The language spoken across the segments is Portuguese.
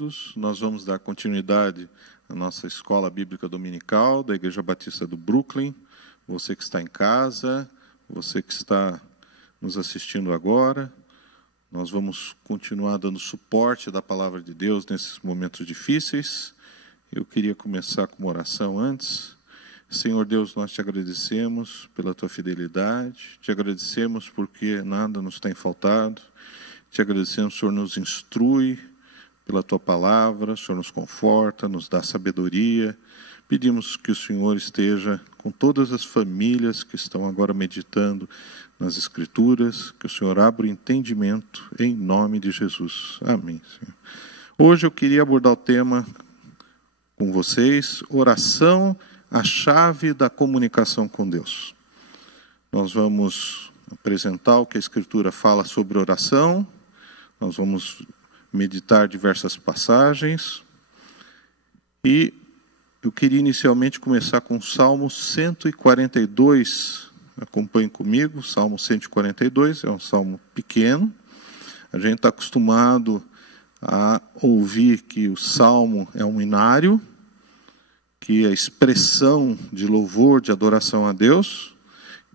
todos. Nós vamos dar continuidade à nossa escola bíblica dominical da Igreja Batista do Brooklyn. Você que está em casa, você que está nos assistindo agora, nós vamos continuar dando suporte da palavra de Deus nesses momentos difíceis. Eu queria começar com uma oração antes. Senhor Deus, nós te agradecemos pela tua fidelidade, te agradecemos porque nada nos tem faltado. Te agradecemos, o Senhor nos instrui pela Tua palavra, o Senhor nos conforta, nos dá sabedoria. Pedimos que o Senhor esteja com todas as famílias que estão agora meditando nas Escrituras, que o Senhor abra o entendimento em nome de Jesus. Amém, Senhor. Hoje eu queria abordar o tema com vocês, oração, a chave da comunicação com Deus. Nós vamos apresentar o que a Escritura fala sobre oração. Nós vamos meditar diversas passagens. E eu queria inicialmente começar com o Salmo 142. Acompanhe comigo, Salmo 142, é um salmo pequeno. A gente está acostumado a ouvir que o salmo é um hinário, que é a expressão de louvor, de adoração a Deus,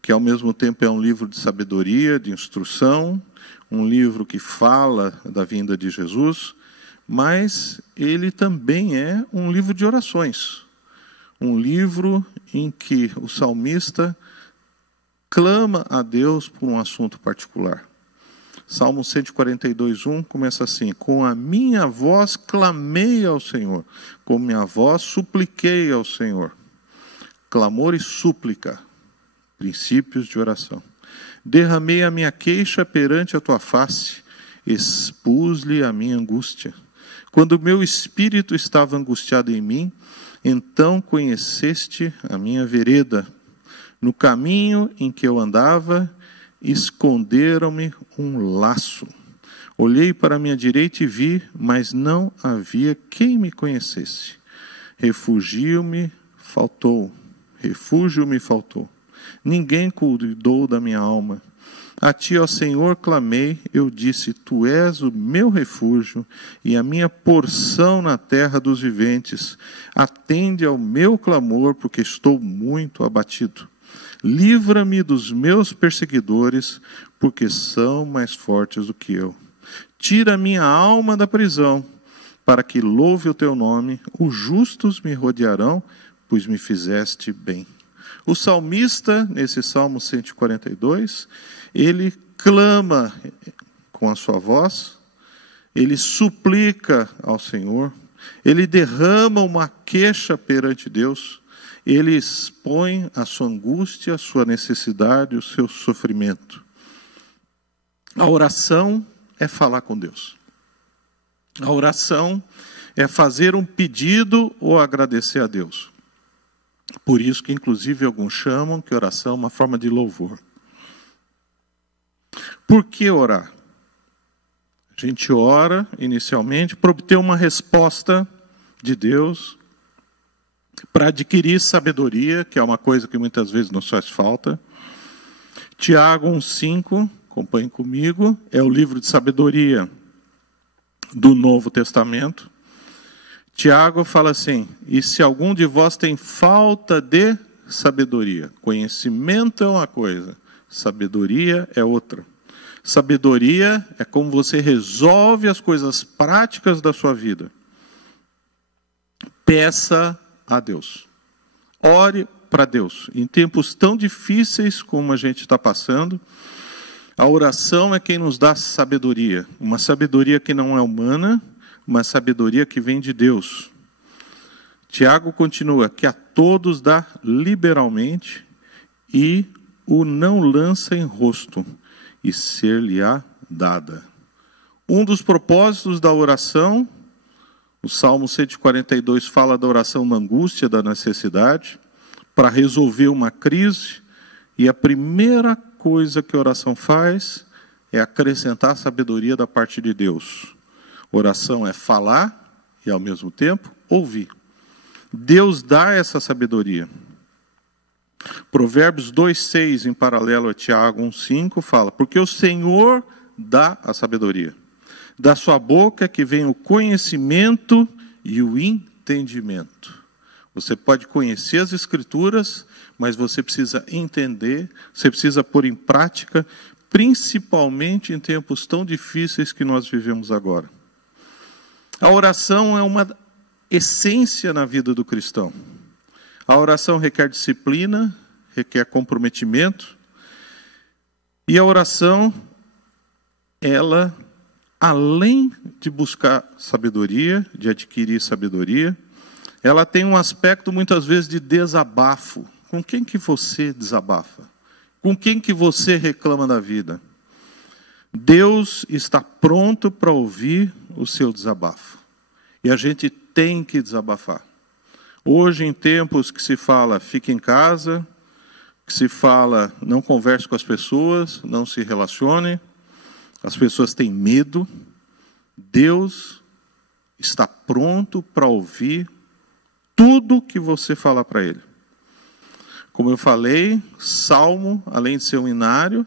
que ao mesmo tempo é um livro de sabedoria, de instrução, um livro que fala da vinda de Jesus, mas ele também é um livro de orações. Um livro em que o salmista clama a Deus por um assunto particular. Salmo 142:1 começa assim: com a minha voz clamei ao Senhor, com minha voz supliquei ao Senhor. Clamor e súplica, princípios de oração. Derramei a minha queixa perante a tua face, expus-lhe a minha angústia. Quando o meu espírito estava angustiado em mim, então conheceste a minha vereda. No caminho em que eu andava, esconderam-me um laço. Olhei para a minha direita e vi, mas não havia quem me conhecesse. Refúgio me faltou. Ninguém cuidou da minha alma. A ti, ó Senhor, clamei, eu disse, tu és o meu refúgio e a minha porção na terra dos viventes. Atende ao meu clamor, porque estou muito abatido. Livra-me dos meus perseguidores, porque são mais fortes do que eu. Tira a minha alma da prisão, para que louve o teu nome. Os justos me rodearão, pois me fizeste bem. O salmista, nesse Salmo 142, ele clama com a sua voz, ele suplica ao Senhor, ele derrama uma queixa perante Deus, ele expõe a sua angústia, a sua necessidade, o seu sofrimento. A oração é falar com Deus. A oração é fazer um pedido ou agradecer a Deus. Por isso que, inclusive, alguns chamam que oração é uma forma de louvor. Por que orar? A gente ora, inicialmente, para obter uma resposta de Deus, para adquirir sabedoria, que é uma coisa que muitas vezes nos faz falta. Tiago 1,5, acompanhe comigo, é o livro de sabedoria do Novo Testamento. Tiago fala assim: e se algum de vós tem falta de sabedoria, conhecimento é uma coisa, sabedoria é outra. Sabedoria é como você resolve as coisas práticas da sua vida. Peça a Deus. Ore para Deus. Em tempos tão difíceis como a gente está passando, a oração é quem nos dá sabedoria. Uma sabedoria que não é humana, uma sabedoria que vem de Deus. Tiago continua, que a todos dá liberalmente e o não lança em rosto, e ser-lhe-á dada. Um dos propósitos da oração, o Salmo 142 fala da oração da angústia, da necessidade, para resolver uma crise, e a primeira coisa que a oração faz é acrescentar sabedoria da parte de Deus. Oração é falar e, ao mesmo tempo, ouvir. Deus dá essa sabedoria. Provérbios 2,6, em paralelo a Tiago 1,5, fala: porque o Senhor dá a sabedoria. Da sua boca que vem o conhecimento e o entendimento. Você pode conhecer as Escrituras, mas você precisa entender, você precisa pôr em prática, principalmente em tempos tão difíceis que nós vivemos agora. A oração é uma essência na vida do cristão. A oração requer disciplina, requer comprometimento, e a oração, ela, além de buscar sabedoria, de adquirir sabedoria, ela tem um aspecto muitas vezes de desabafo. Com quem que você desabafa? Com quem que você reclama da vida? Deus está pronto para ouvir o seu desabafo. E a gente tem que desabafar. Hoje, em tempos que se fala, fique em casa, que se fala, não converse com as pessoas, não se relacione, as pessoas têm medo, Deus está pronto para ouvir tudo que você falar para Ele. Como eu falei, Salmo, além de ser um hinário,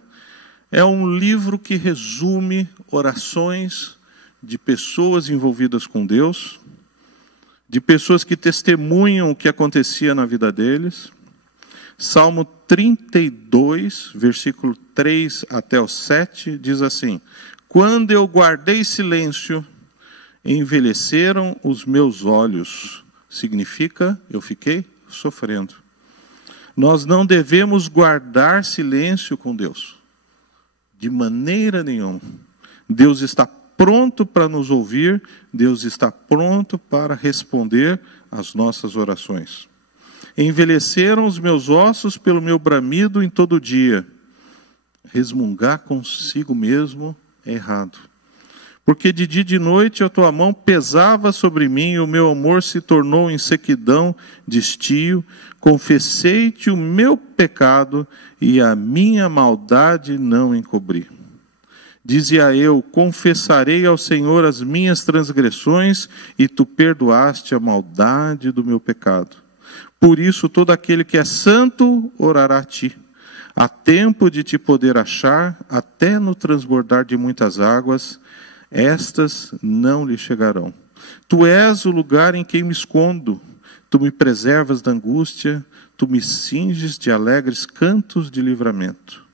é um livro que resume orações de pessoas envolvidas com Deus, de pessoas que testemunham o que acontecia na vida deles. Salmo 32, versículo 3 até o 7, diz assim: quando eu guardei silêncio, envelheceram os meus olhos. Significa, eu fiquei sofrendo. Nós não devemos guardar silêncio com Deus. De maneira nenhuma. Deus está pronto para nos ouvir, Deus está pronto para responder às nossas orações. Envelheceram os meus ossos pelo meu bramido em todo dia. Resmungar consigo mesmo é errado. Porque de dia e de noite a tua mão pesava sobre mim, e o meu amor se tornou em sequidão de estio. Confessei-te o meu pecado, e a minha maldade não encobri. Dizia eu, confessarei ao Senhor as minhas transgressões, e tu perdoaste a maldade do meu pecado. Por isso todo aquele que é santo orará a ti. Há tempo de te poder achar, até no transbordar de muitas águas, estas não lhe chegarão. Tu és o lugar em que me escondo, tu me preservas da angústia, tu me cinges de alegres cantos de livramento.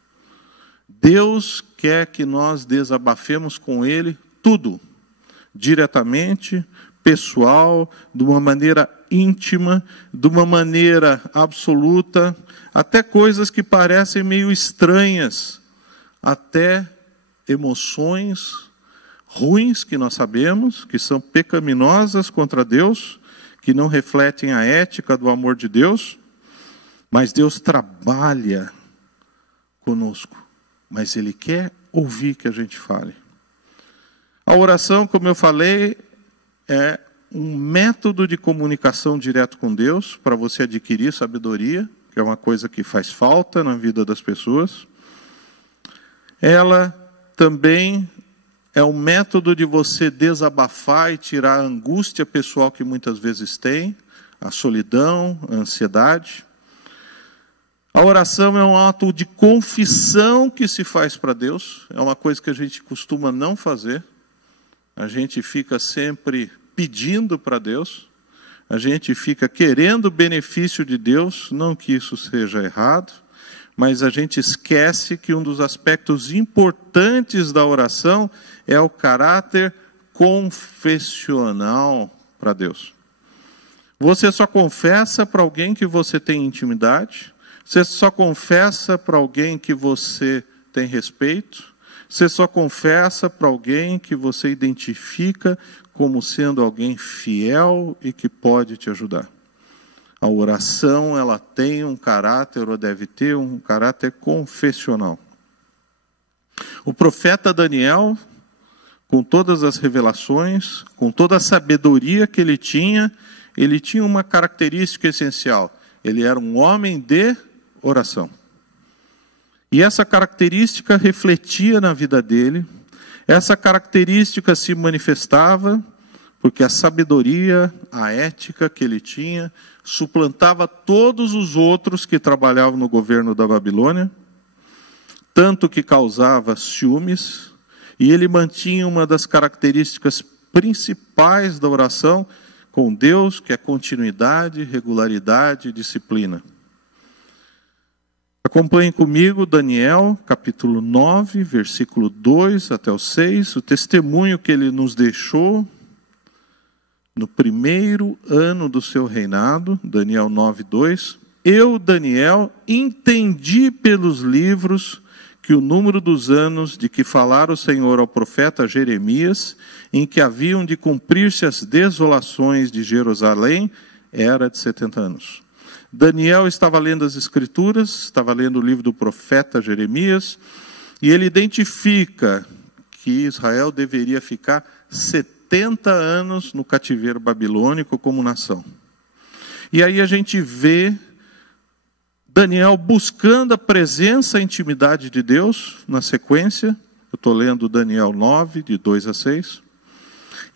Deus quer que nós desabafemos com Ele tudo, diretamente, pessoal, de uma maneira íntima, de uma maneira absoluta, até coisas que parecem meio estranhas, até emoções ruins que nós sabemos, que são pecaminosas contra Deus, que não refletem a ética do amor de Deus, mas Deus trabalha conosco, mas Ele quer ouvir que a gente fale. A oração, como eu falei, é um método de comunicação direto com Deus, para você adquirir sabedoria, que é uma coisa que faz falta na vida das pessoas. Ela também é um método de você desabafar e tirar a angústia pessoal que muitas vezes tem, a solidão, a ansiedade. A oração é um ato de confissão que se faz para Deus, é uma coisa que a gente costuma não fazer. A gente fica sempre pedindo para Deus, a gente fica querendo o benefício de Deus, não que isso seja errado, mas a gente esquece que um dos aspectos importantes da oração é o caráter confessional para Deus. Você só confessa para alguém que você tem intimidade, você só confessa para alguém que você tem respeito, você só confessa para alguém que você identifica como sendo alguém fiel e que pode te ajudar. A oração, ela tem um caráter, ou deve ter um caráter confessional. O profeta Daniel, com todas as revelações, com toda a sabedoria que ele tinha uma característica essencial. Ele era um homem de oração. E essa característica refletia na vida dele, essa característica se manifestava porque a sabedoria, a ética que ele tinha, suplantava todos os outros que trabalhavam no governo da Babilônia, tanto que causava ciúmes, E ele mantinha uma das características principais da oração com Deus, que é continuidade, regularidade e disciplina. Acompanhem comigo Daniel, capítulo 9, versículo 2 até o 6, o testemunho que ele nos deixou no primeiro ano do seu reinado, Daniel 9, 2. Eu, Daniel, entendi pelos livros que o número dos anos de que falara o Senhor ao profeta Jeremias, em que haviam de cumprir-se as desolações de Jerusalém, era de 70 anos. Daniel estava lendo as Escrituras, estava lendo o livro do profeta Jeremias, e ele identifica que Israel deveria ficar 70 anos no cativeiro babilônico como nação. E aí a gente vê Daniel buscando a presença e a intimidade de Deus, na sequência, eu estou lendo Daniel 9, de 2 a 6.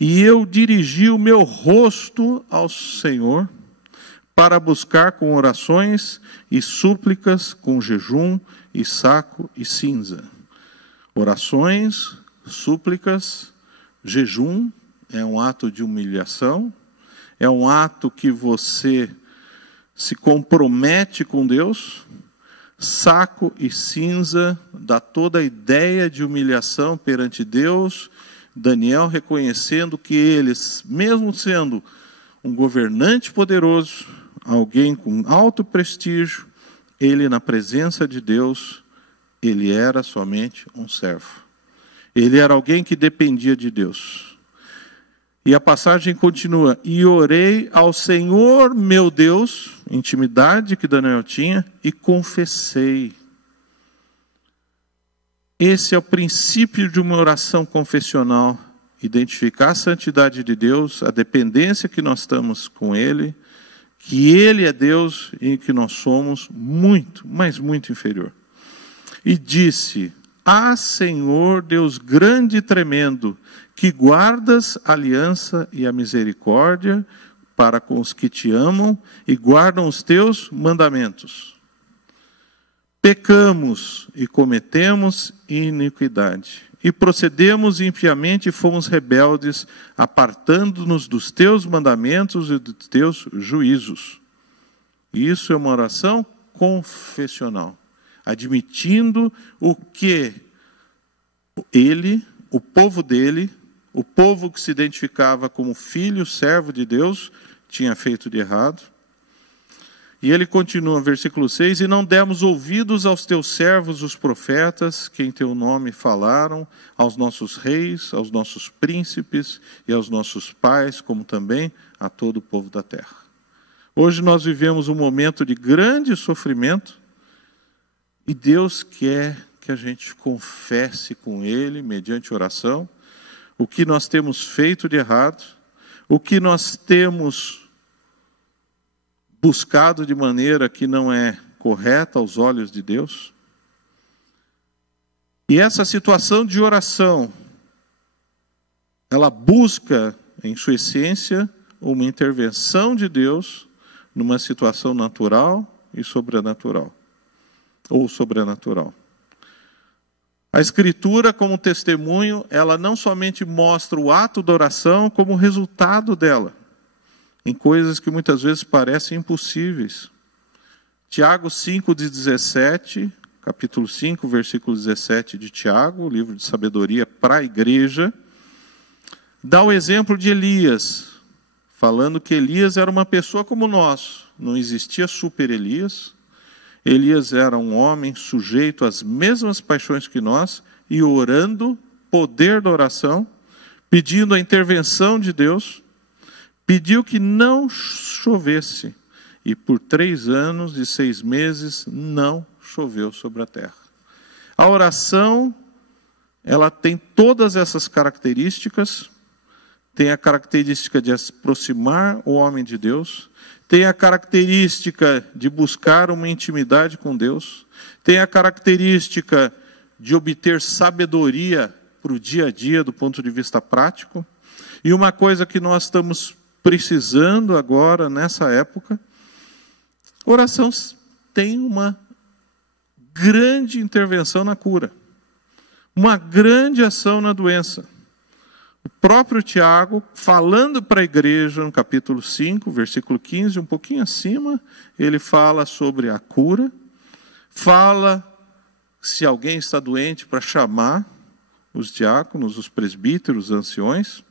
E eu dirigi o meu rosto ao Senhor para buscar com orações e súplicas, com jejum e saco e cinza. Orações, súplicas, jejum é um ato de humilhação, é um ato que você se compromete com Deus. Saco e cinza dá toda a ideia de humilhação perante Deus. Daniel reconhecendo que ele, mesmo sendo um governante poderoso, alguém com alto prestígio, ele na presença de Deus, ele era somente um servo. Ele era alguém que dependia de Deus. E a passagem continua, e orei ao Senhor meu Deus, intimidade que Daniel tinha, e confessei. Esse é o princípio de uma oração confessional, identificar a santidade de Deus, a dependência que nós estamos com Ele, que Ele é Deus e que nós somos muito, mas muito inferior. E disse, Senhor Deus grande e tremendo, que guardas a aliança e a misericórdia para com os que te amam e guardam os teus mandamentos. Pecamos e cometemos iniquidade, e procedemos impiamente e fomos rebeldes, apartando-nos dos teus mandamentos e dos teus juízos. Isso é uma oração confessional, admitindo o que ele, o povo dele, o povo que se identificava como filho, servo de Deus, tinha feito de errado. E ele continua, versículo 6, e não demos ouvidos aos teus servos, os profetas, que em teu nome falaram, aos nossos reis, aos nossos príncipes e aos nossos pais, como também a todo o povo da terra. Hoje nós vivemos um momento de grande sofrimento, e Deus quer que a gente confesse com Ele, mediante oração, o que nós temos feito de errado, o que nós temos buscado de maneira que não é correta aos olhos de Deus. E essa situação de oração, ela busca, em sua essência, uma intervenção de Deus numa situação natural e sobrenatural, ou sobrenatural. A Escritura, como testemunho, ela não somente mostra o ato da oração, como o resultado dela, em coisas que muitas vezes parecem impossíveis. Tiago 5, de 17, capítulo 5, versículo 17 de Tiago, o livro de sabedoria para a igreja, dá o exemplo de Elias, falando que Elias era uma pessoa como nós, não existia super Elias. Elias era um homem sujeito às mesmas paixões que nós, e orando, poder da oração, pedindo a intervenção de Deus, pediu que não chovesse, e por 3 anos e 6 meses não choveu sobre a terra. A oração, ela tem todas essas características, tem a característica de aproximar o homem de Deus, tem a característica de buscar uma intimidade com Deus, tem a característica de obter sabedoria para o dia a dia do ponto de vista prático. E uma coisa que nós estamos precisando agora, nessa época, oração tem uma grande intervenção na cura. uma grande ação na doença. O próprio Tiago, falando para a igreja, no capítulo 5, versículo 15, um pouquinho acima, ele fala sobre a cura, fala se alguém está doente para chamar os diáconos, os presbíteros, os anciões.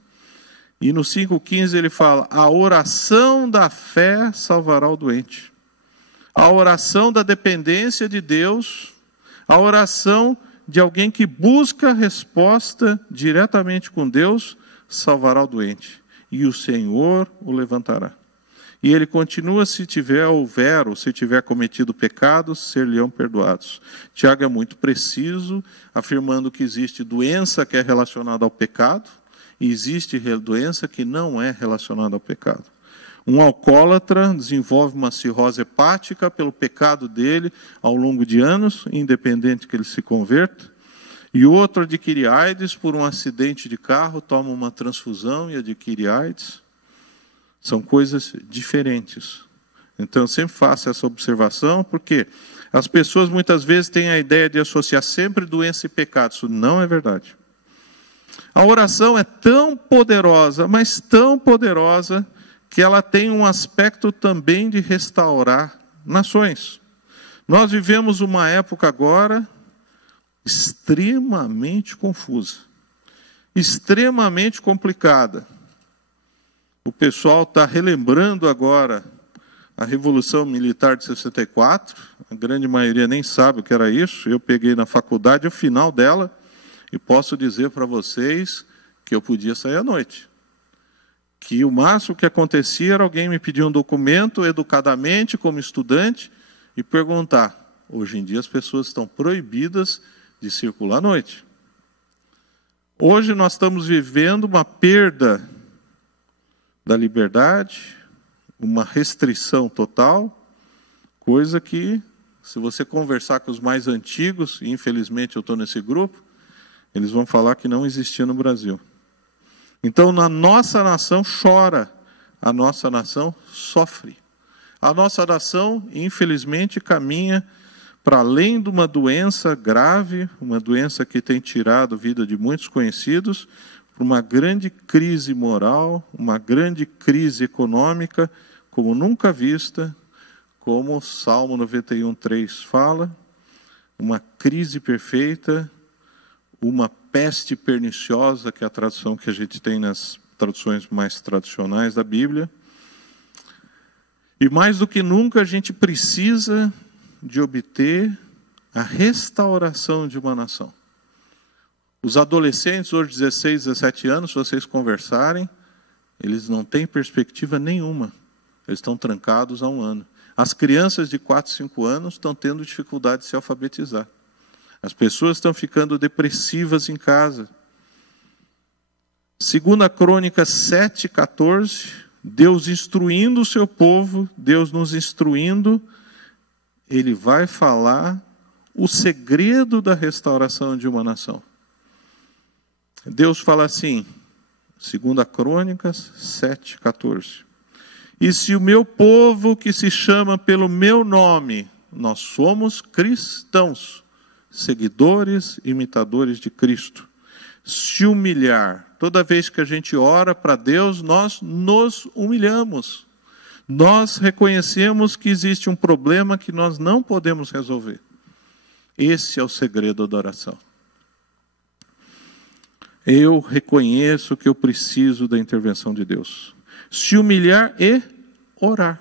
E no 5,15 ele fala: a oração da fé salvará o doente. A oração da dependência de Deus, a oração de alguém que busca resposta diretamente com Deus, salvará o doente. E o Senhor o levantará. E ele continua: se houver ou se tiver cometido pecados, ser-lhe-ão perdoados. Tiago é muito preciso, afirmando que existe doença que é relacionada ao pecado, e existe doença que não é relacionada ao pecado. Um alcoólatra desenvolve uma cirrose hepática pelo pecado dele ao longo de anos, independente que ele se converta. E outro adquire AIDS por um acidente de carro, toma uma transfusão e adquire AIDS. São coisas diferentes. Então, eu sempre faço essa observação, porque as pessoas muitas vezes têm a ideia de associar sempre doença e pecado. Isso não é verdade. A oração é tão poderosa, mas tão poderosa, que ela tem um aspecto também de restaurar nações. Nós vivemos uma época agora extremamente confusa, extremamente complicada. O pessoal está relembrando agora a Revolução Militar de 64, a grande maioria nem sabe o que era isso. Eu peguei na faculdade o final dela e posso dizer para vocês que eu podia sair à noite. Que o máximo que acontecia era alguém me pedir um documento educadamente, como estudante, e perguntar. Hoje em dia as pessoas estão proibidas de circular à noite. Hoje nós estamos vivendo uma perda da liberdade, uma restrição total, coisa que, se você conversar com os mais antigos, e infelizmente eu estou nesse grupo, eles vão falar que não existia no Brasil. Então, a nossa nação chora, a nossa nação sofre. A nossa nação, infelizmente, caminha para além de uma doença grave, uma doença que tem tirado a vida de muitos conhecidos, para uma grande crise moral, uma grande crise econômica, como nunca vista, como o Salmo 91:3 fala, uma crise perfeita, uma peste perniciosa, que é a tradução que a gente tem nas traduções mais tradicionais da Bíblia. E mais do que nunca a gente precisa de obter a restauração de uma nação. Os adolescentes, hoje 16, 17 anos, se vocês conversarem, eles não têm perspectiva nenhuma. Eles estão trancados há 1 ano. As crianças de 4, 5 anos estão tendo dificuldade de se alfabetizar. As pessoas estão ficando depressivas em casa. 2 Crônicas 7:14, Deus instruindo o seu povo, Deus nos instruindo, Ele vai falar o segredo da restauração de uma nação. Deus fala assim, 2 Crônicas 7:14. E se o meu povo que se chama pelo meu nome, nós somos cristãos, seguidores, imitadores de Cristo, se humilhar. Toda vez que a gente ora para Deus, nós nos humilhamos. Nós reconhecemos que existe um problema que nós não podemos resolver. Esse é o segredo da oração. Eu reconheço que eu preciso da intervenção de Deus. Se humilhar e orar.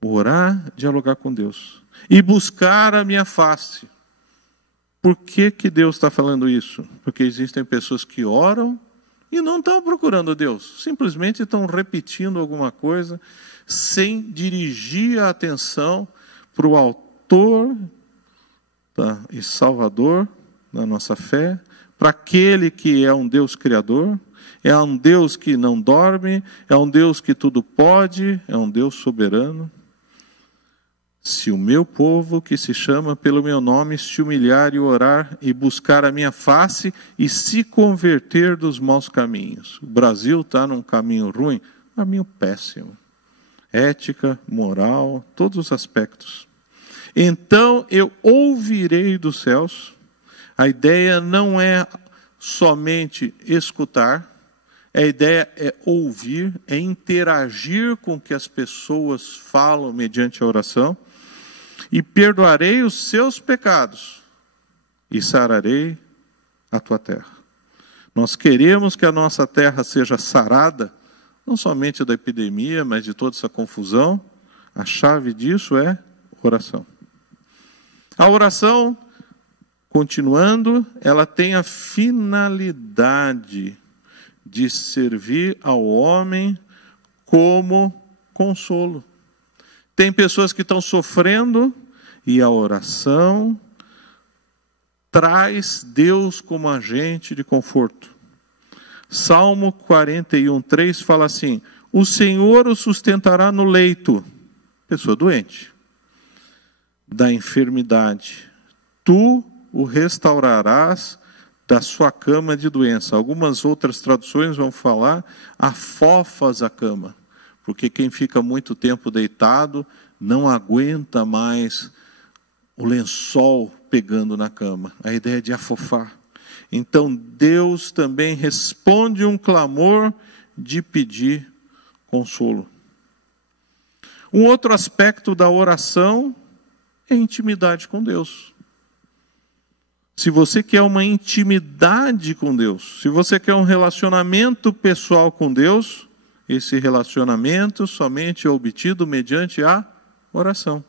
Orar, dialogar com Deus. E buscar a minha face. Por que Deus está falando isso? Porque existem pessoas que oram e não estão procurando Deus. Simplesmente estão repetindo alguma coisa sem dirigir a atenção para o autor e salvador da nossa fé, para aquele que é um Deus criador, é um Deus que não dorme, é um Deus que tudo pode, é um Deus soberano. Se o meu povo, que se chama pelo meu nome, se humilhar e orar e buscar a minha face e se converter dos maus caminhos. O Brasil está num caminho ruim, caminho péssimo. Ética, moral, todos os aspectos. Então eu ouvirei dos céus, A ideia não é somente escutar, a ideia é ouvir, é interagir com o que as pessoas falam mediante a oração. E perdoarei os seus pecados e sararei a tua terra. Nós queremos que a nossa terra seja sarada, não somente da epidemia, mas de toda essa confusão. A chave disso é oração. A oração, continuando, ela tem a finalidade de servir ao homem como consolo. Tem pessoas que estão sofrendo e a oração traz Deus como agente de conforto. Salmo 41:3 fala assim: o Senhor o sustentará no leito, pessoa doente, da enfermidade. Tu o restaurarás da sua cama de doença. Algumas outras traduções vão falar: afofas a cama, porque quem fica muito tempo deitado não aguenta mais o lençol pegando na cama. A ideia é de afofar. Então Deus também responde um clamor de pedir consolo. Um outro aspecto da oração é a intimidade com Deus. Se você quer uma intimidade com Deus, se você quer um relacionamento pessoal com Deus, esse relacionamento somente é obtido mediante a oração.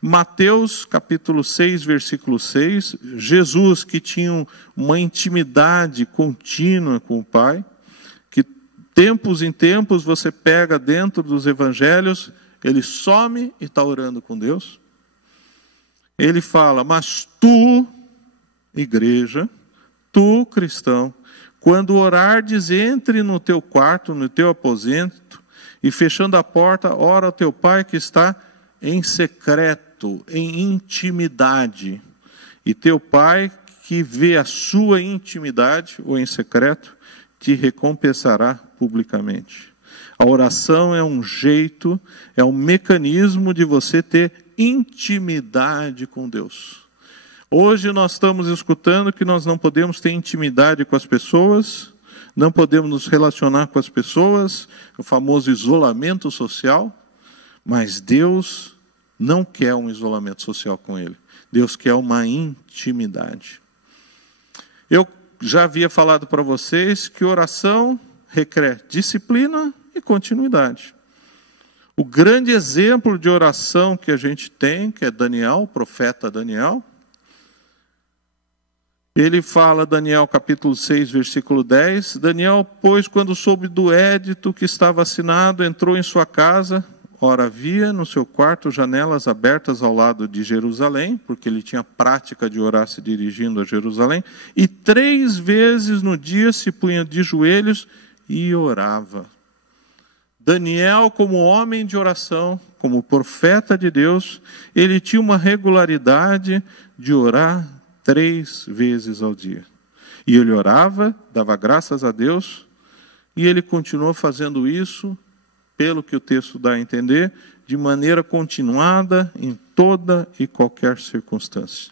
Mateus capítulo 6, versículo 6, Jesus, que tinha uma intimidade contínua com o Pai, que tempos em tempos você pega dentro dos evangelhos, ele some e está orando com Deus. Ele fala: mas tu, igreja, tu, cristão, quando orardes, entre no teu quarto, no teu aposento, e fechando a porta, ora ao teu Pai que está em secreto, em intimidade. E teu Pai que vê a sua intimidade, ou em secreto, te recompensará publicamente. A oração é um jeito, é um mecanismo de você ter intimidade com Deus. Hoje nós estamos escutando que nós não podemos ter intimidade com as pessoas, não podemos nos relacionar com as pessoas, o famoso isolamento social, mas Deus não quer um isolamento social com Ele. Deus quer uma intimidade. Eu já havia falado para vocês que oração requer disciplina e continuidade. O grande exemplo de oração que a gente tem, que é Daniel, o profeta Daniel, ele fala, Daniel capítulo 6, versículo 10, Daniel, pois, quando soube do édito que estava assinado, entrou em sua casa. Ora, havia no seu quarto janelas abertas ao lado de Jerusalém, porque ele tinha prática de orar se dirigindo a Jerusalém, e 3 vezes no dia se punha de joelhos e orava. Daniel, como homem de oração, como profeta de Deus, ele tinha uma regularidade de orar 3 vezes ao dia. E ele orava, dava graças a Deus, e ele continuou fazendo isso, pelo que o texto dá a entender, de maneira continuada em toda e qualquer circunstância.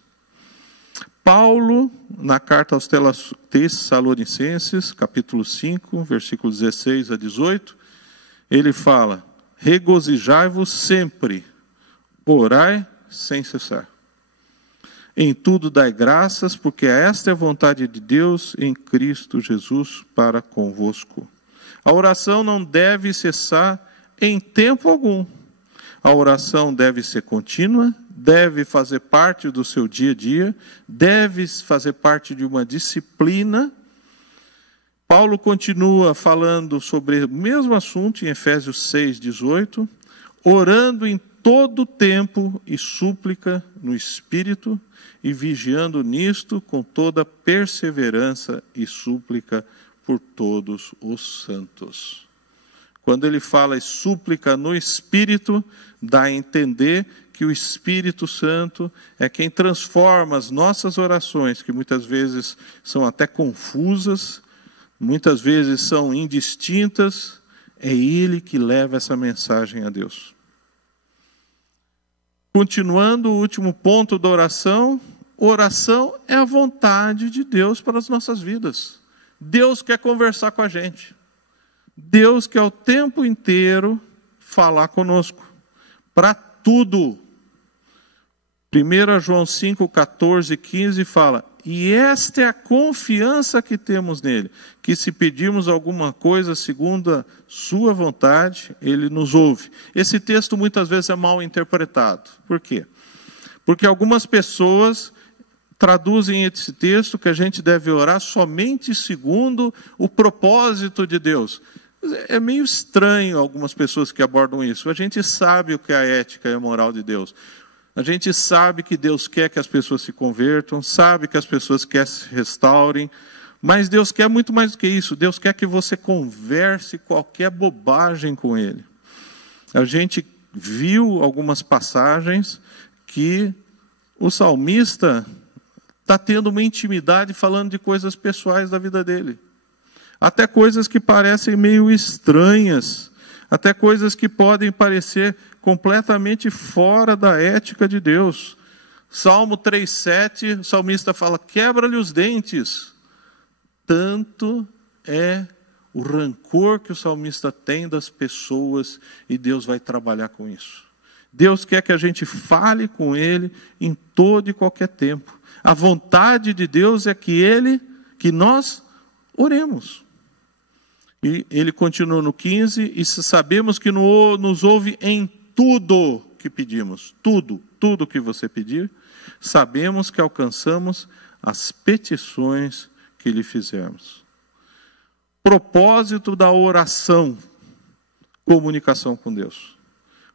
Paulo, na carta aos Tessalonicenses, capítulo 5, versículos 16 a 18, ele fala: regozijai-vos sempre, orai sem cessar. Em tudo dai graças, porque esta é a vontade de Deus em Cristo Jesus para convosco. A oração não deve cessar em tempo algum. A oração deve ser contínua, deve fazer parte do seu dia a dia, deve fazer parte de uma disciplina. Paulo continua falando sobre o mesmo assunto em Efésios 6, 18, orando em todo tempo e súplica no Espírito, e vigiando nisto com toda perseverança e súplica por todos os santos. Quando ele fala súplica no Espírito, dá a entender que o Espírito Santo é quem transforma as nossas orações, que muitas vezes são até confusas, muitas vezes são indistintas, é Ele que leva essa mensagem a Deus. Continuando o último ponto da oração, oração é a vontade de Deus para as nossas vidas. Deus quer conversar com a gente. Deus quer o tempo inteiro falar conosco. Para tudo. 1 João 5, 14 e 15 fala: e esta é a confiança que temos nele, que se pedirmos alguma coisa segundo a sua vontade, ele nos ouve. Esse texto muitas vezes é mal interpretado. Por quê? Porque algumas pessoas traduzem esse texto que a gente deve orar somente segundo o propósito de Deus. É meio estranho algumas pessoas que abordam isso. A gente sabe o que é a ética e a moral de Deus. A gente sabe que Deus quer que as pessoas se convertam, sabe que as pessoas querem se restaurem, mas Deus quer muito mais do que isso. Deus quer que você converse qualquer bobagem com Ele. A gente viu algumas passagens que o salmista está tendo uma intimidade falando de coisas pessoais da vida dele. Até coisas que parecem meio estranhas, até coisas que podem parecer completamente fora da ética de Deus. Salmo 3,7, o salmista fala: quebra-lhe os dentes. Tanto é o rancor que o salmista tem das pessoas, e Deus vai trabalhar com isso. Deus quer que a gente fale com Ele em todo e qualquer tempo. A vontade de Deus é que nós oremos. E ele continua no 15, e sabemos que nos ouve em tudo que pedimos. Tudo que você pedir, sabemos que alcançamos as petições que lhe fizermos. Propósito da oração: comunicação com Deus.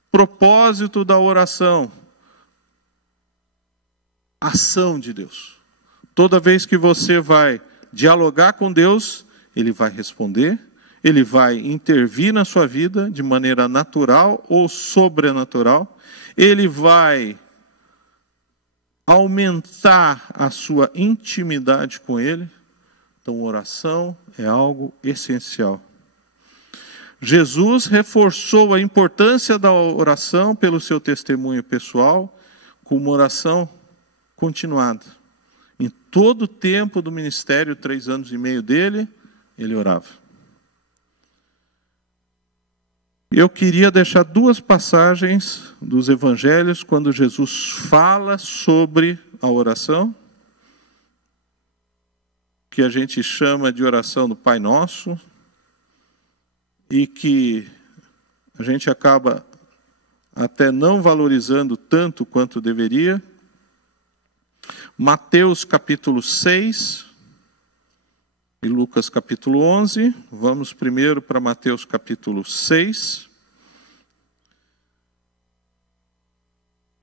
Propósito da oração: ação de Deus. Toda vez que você vai dialogar com Deus, Ele vai responder, Ele vai intervir na sua vida de maneira natural ou sobrenatural. Ele vai aumentar a sua intimidade com Ele. Então, oração é algo essencial. Jesus reforçou a importância da oração pelo seu testemunho pessoal, com uma oração continuada. Em todo o tempo do ministério, 3 anos e meio dele, ele orava. Eu queria deixar 2 passagens dos evangelhos quando Jesus fala sobre a oração, que a gente chama de oração do Pai Nosso, e que a gente acaba até não valorizando tanto quanto deveria. Mateus capítulo 6 e Lucas capítulo 11. Vamos primeiro para Mateus capítulo 6.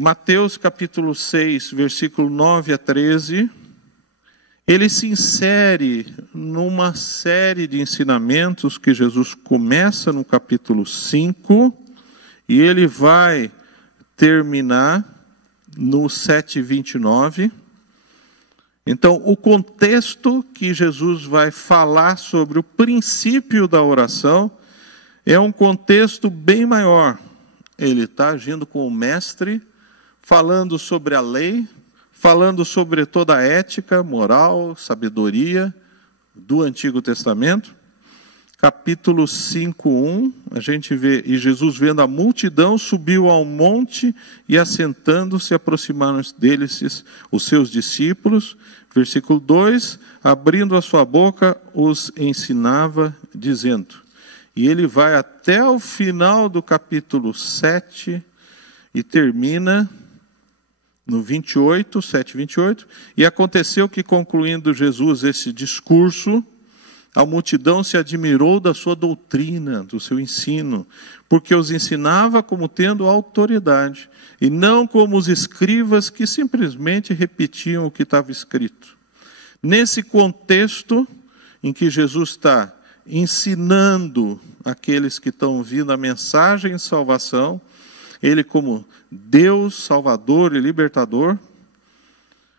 Mateus capítulo 6, versículo 9 a 13. Ele se insere numa série de ensinamentos que Jesus começa no capítulo 5 e ele vai terminar no 7:29. Então, o contexto que Jesus vai falar sobre o princípio da oração é um contexto bem maior. Ele está agindo como mestre, falando sobre a lei, falando sobre toda a ética, moral, sabedoria do Antigo Testamento. Capítulo 5:1, a gente vê: e Jesus, vendo a multidão, subiu ao monte e, assentando-se, aproximaram deles os seus discípulos. Versículo 2, abrindo a sua boca, os ensinava, dizendo. E ele vai até o final do capítulo 7 e termina no 28, 7:28, e aconteceu que, concluindo Jesus esse discurso, a multidão se admirou da sua doutrina, do seu ensino, porque os ensinava como tendo autoridade, e não como os escribas que simplesmente repetiam o que estava escrito. Nesse contexto em que Jesus está ensinando aqueles que estão ouvindo a mensagem de salvação, ele como Deus, Salvador e Libertador,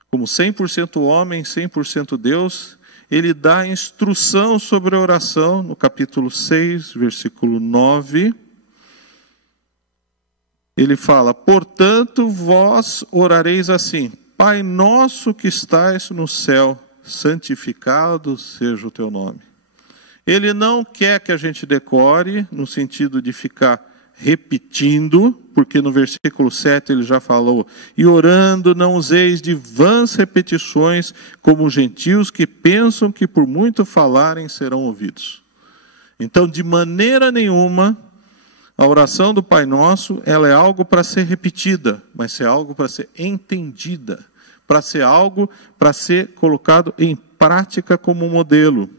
como 100% homem, 100% Deus, ele dá instrução sobre a oração no capítulo 6, versículo 9. Ele fala: portanto, vós orareis assim: Pai nosso que estais no céu, santificado seja o teu nome. Ele não quer que a gente decore, no sentido de ficar repetindo, porque no versículo 7 ele já falou, e orando não useis de vãs repetições, como os gentios que pensam que por muito falarem serão ouvidos. Então, de maneira nenhuma, a oração do Pai Nosso, ela é algo para ser repetida, mas é algo para ser entendida, para ser algo para ser colocado em prática como modelo.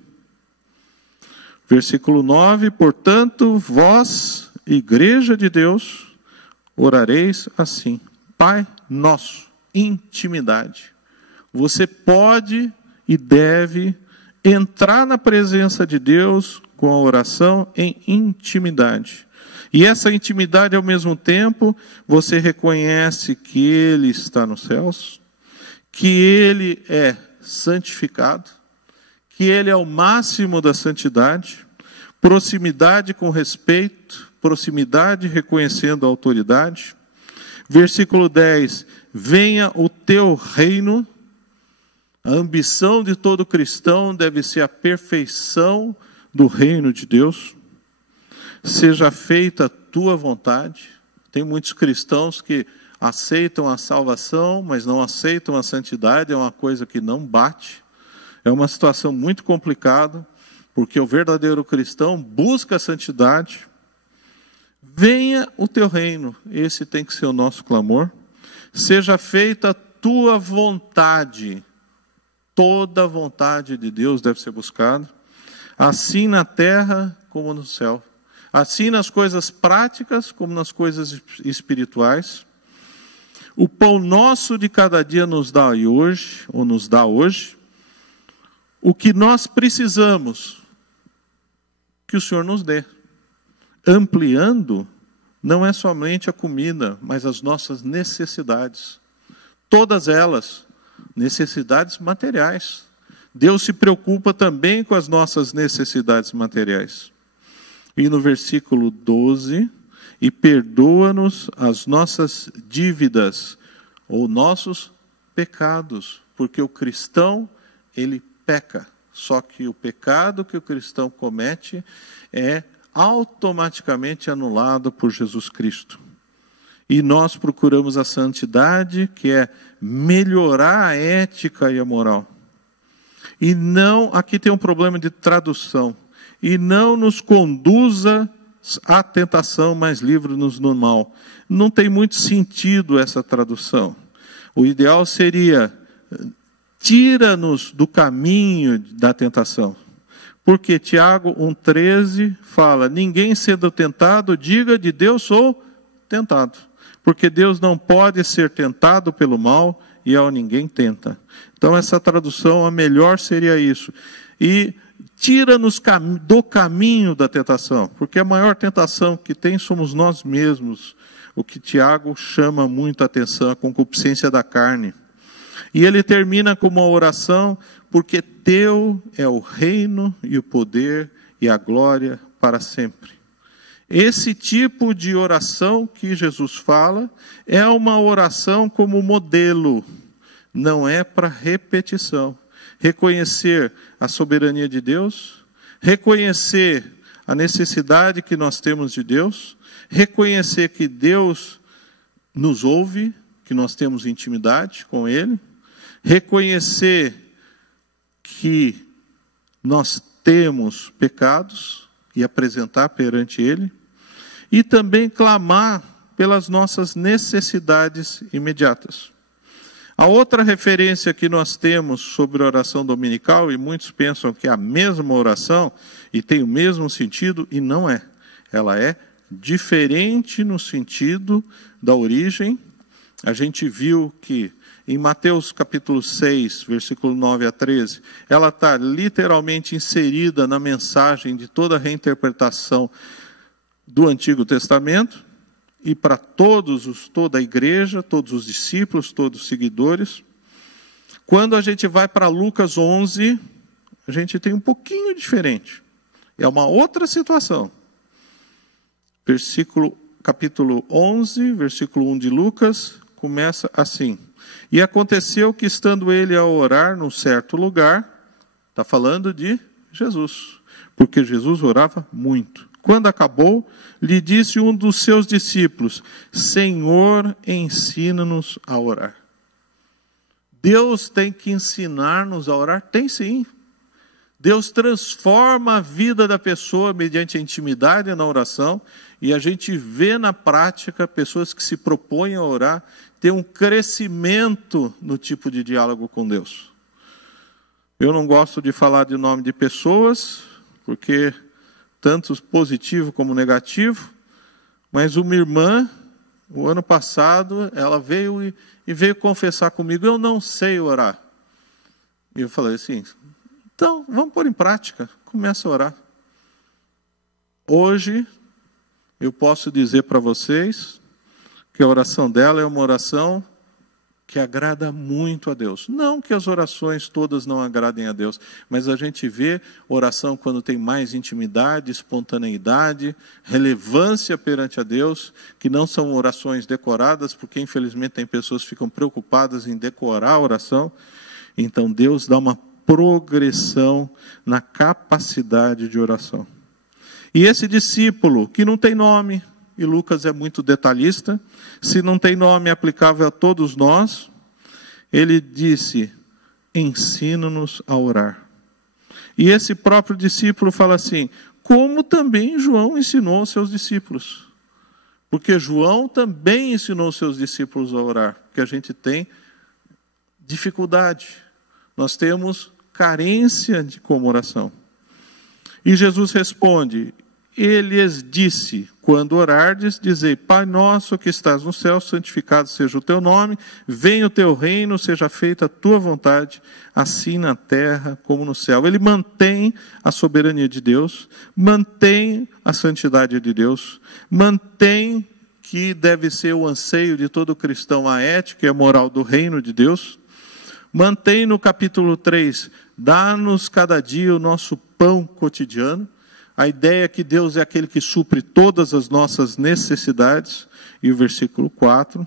Versículo 9, portanto, vós, Igreja de Deus, orareis assim, Pai Nosso, intimidade. Você pode e deve entrar na presença de Deus com a oração em intimidade. E essa intimidade, ao mesmo tempo, você reconhece que Ele está nos céus, que Ele é santificado, que Ele é o máximo da santidade, proximidade com respeito, proximidade reconhecendo a autoridade. Versículo 10, venha o teu reino. A ambição de todo cristão deve ser a perfeição do reino de Deus. Seja feita a tua vontade. Tem muitos cristãos que aceitam a salvação, mas não aceitam a santidade, é uma coisa que não bate. É uma situação muito complicada, porque o verdadeiro cristão busca a santidade. Venha o teu reino, esse tem que ser o nosso clamor. Seja feita a tua vontade. Toda a vontade de Deus deve ser buscada, assim na terra como no céu. Assim nas coisas práticas como nas coisas espirituais. O pão nosso de cada dia nos dá hoje, ou nos dá hoje. O que nós precisamos, que o Senhor nos dê. Ampliando, não é somente a comida, mas as nossas necessidades. Todas elas, necessidades materiais. Deus se preocupa também com as nossas necessidades materiais. E no versículo 12, e perdoa-nos as nossas dívidas, ou nossos pecados, porque o cristão, ele peca. Só que o pecado que o cristão comete é automaticamente anulado por Jesus Cristo. E nós procuramos a santidade, que é melhorar a ética e a moral. E não, aqui tem um problema de tradução. E não nos conduza à tentação, mas livre-nos do mal. Não tem muito sentido essa tradução. O ideal seria, tira-nos do caminho da tentação. Porque Tiago 1,13 fala, ninguém sendo tentado, diga de Deus sou tentado. Porque Deus não pode ser tentado pelo mal e ao ninguém tenta. Então essa tradução, a melhor seria isso. E tira-nos do caminho da tentação, porque a maior tentação que tem somos nós mesmos, o que Tiago chama muito a atenção, a concupiscência da carne. E ele termina com uma oração, porque teu é o reino e o poder e a glória para sempre. Esse tipo de oração que Jesus fala, é uma oração como modelo, não é para repetição. Reconhecer a soberania de Deus, reconhecer a necessidade que nós temos de Deus, reconhecer que Deus nos ouve, que nós temos intimidade com Ele, reconhecer que nós temos pecados e apresentar perante Ele, e também clamar pelas nossas necessidades imediatas. A outra referência que nós temos sobre a oração dominical, e muitos pensam que é a mesma oração e tem o mesmo sentido, e não é. Ela é diferente no sentido da origem. A gente viu que em Mateus capítulo 6, versículo 9 a 13, ela está literalmente inserida na mensagem de toda a reinterpretação do Antigo Testamento, e para toda a igreja, todos os discípulos, todos os seguidores. Quando a gente vai para Lucas 11, a gente tem um pouquinho diferente. É uma outra situação. Capítulo 11, versículo 1 de Lucas, começa assim. E aconteceu que, estando ele a orar num certo lugar, está falando de Jesus, porque Jesus orava muito. Quando acabou, lhe disse um dos seus discípulos: Senhor, ensina-nos a orar. Deus tem que ensinar-nos a orar? Tem sim. Deus transforma a vida da pessoa mediante a intimidade na oração, e a gente vê na prática pessoas que se propõem a orar ter um crescimento no tipo de diálogo com Deus. Eu não gosto de falar de nome de pessoas, porque tanto positivo como negativo, mas uma irmã, o ano passado, ela veio e veio confessar comigo: eu não sei orar. E eu falei assim: então, vamos pôr em prática, começa a orar. Hoje, eu posso dizer para vocês que a oração dela é uma oração que agrada muito a Deus. Não que as orações todas não agradem a Deus, mas a gente vê oração quando tem mais intimidade, espontaneidade, relevância perante a Deus, que não são orações decoradas, porque infelizmente tem pessoas que ficam preocupadas em decorar a oração. Então Deus dá uma progressão na capacidade de oração. E esse discípulo, que não tem nome, e Lucas é muito detalhista, se não tem nome aplicável a todos nós, ele disse: ensina-nos a orar. E esse próprio discípulo fala assim: como também João ensinou aos seus discípulos. Porque João também ensinou aos seus discípulos a orar, porque a gente tem dificuldade, nós temos carência de como oração. E Jesus responde: ele lhes disse: quando orardes, dizei: Pai nosso que estás no céu, santificado seja o teu nome, venha o teu reino, seja feita a tua vontade, assim na terra como no céu. Ele mantém a soberania de Deus, mantém a santidade de Deus, mantém que deve ser o anseio de todo cristão a ética e a moral do reino de Deus, mantém no capítulo 3, dá-nos cada dia o nosso pão cotidiano. A ideia é que Deus é aquele que supre todas as nossas necessidades. E o versículo 4,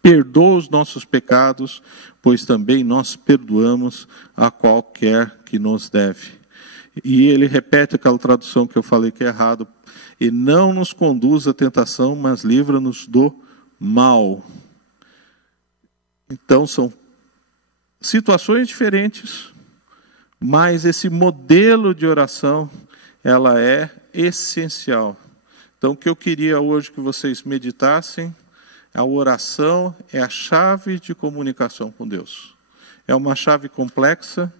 perdoa os nossos pecados, pois também nós perdoamos a qualquer que nos deve. E ele repete aquela tradução que eu falei que é errado: e não nos conduz à tentação, mas livra-nos do mal. Então são situações diferentes, mas esse modelo de oração, ela é essencial. Então, o que eu queria hoje que vocês meditassem: a oração é a chave de comunicação com Deus. É uma chave complexa,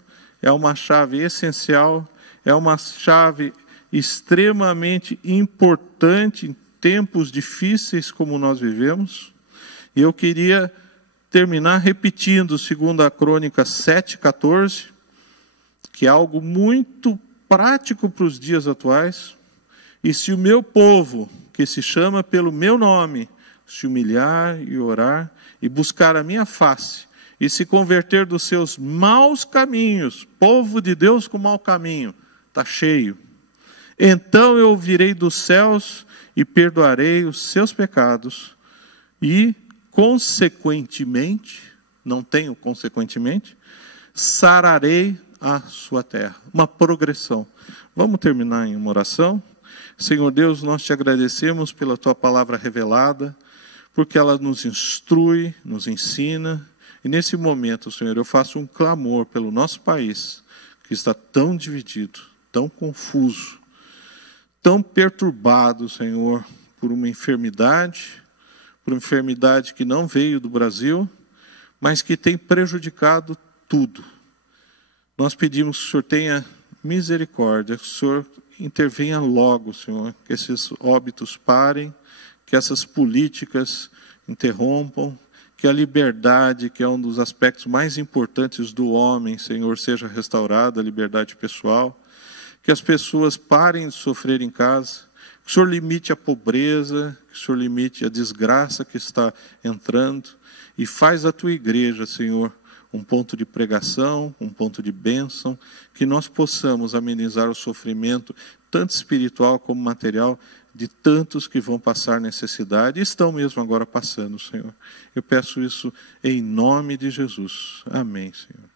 é uma chave essencial, é uma chave extremamente importante em tempos difíceis como nós vivemos. E eu queria terminar repetindo 2 Crônicas 7,14, que é algo muito prático para os dias atuais. E se o meu povo, que se chama pelo meu nome, se humilhar e orar e buscar a minha face e se converter dos seus maus caminhos, povo de Deus com mau caminho, está cheio, então eu ouvirei dos céus e perdoarei os seus pecados e, consequentemente, não tenho consequentemente, sararei a sua terra. Uma progressão. Vamos terminar em uma oração? Senhor Deus, nós te agradecemos pela tua palavra revelada, porque ela nos instrui, nos ensina. E nesse momento, Senhor, eu faço um clamor pelo nosso país, que está tão dividido, tão confuso, tão perturbado, Senhor, por uma enfermidade que não veio do Brasil, mas que tem prejudicado tudo. Nós pedimos que o Senhor tenha misericórdia, que o Senhor intervenha logo, Senhor, que esses óbitos parem, que essas políticas interrompam, que a liberdade, que é um dos aspectos mais importantes do homem, Senhor, seja restaurada, a liberdade pessoal, que as pessoas parem de sofrer em casa, que o Senhor limite a pobreza, que o Senhor limite a desgraça que está entrando, e faz a tua igreja, Senhor, um ponto de pregação, um ponto de bênção, que nós possamos amenizar o sofrimento tanto espiritual como material, de tantos que vão passar necessidade, e estão mesmo agora passando, Senhor. Eu peço isso em nome de Jesus. Amém, Senhor.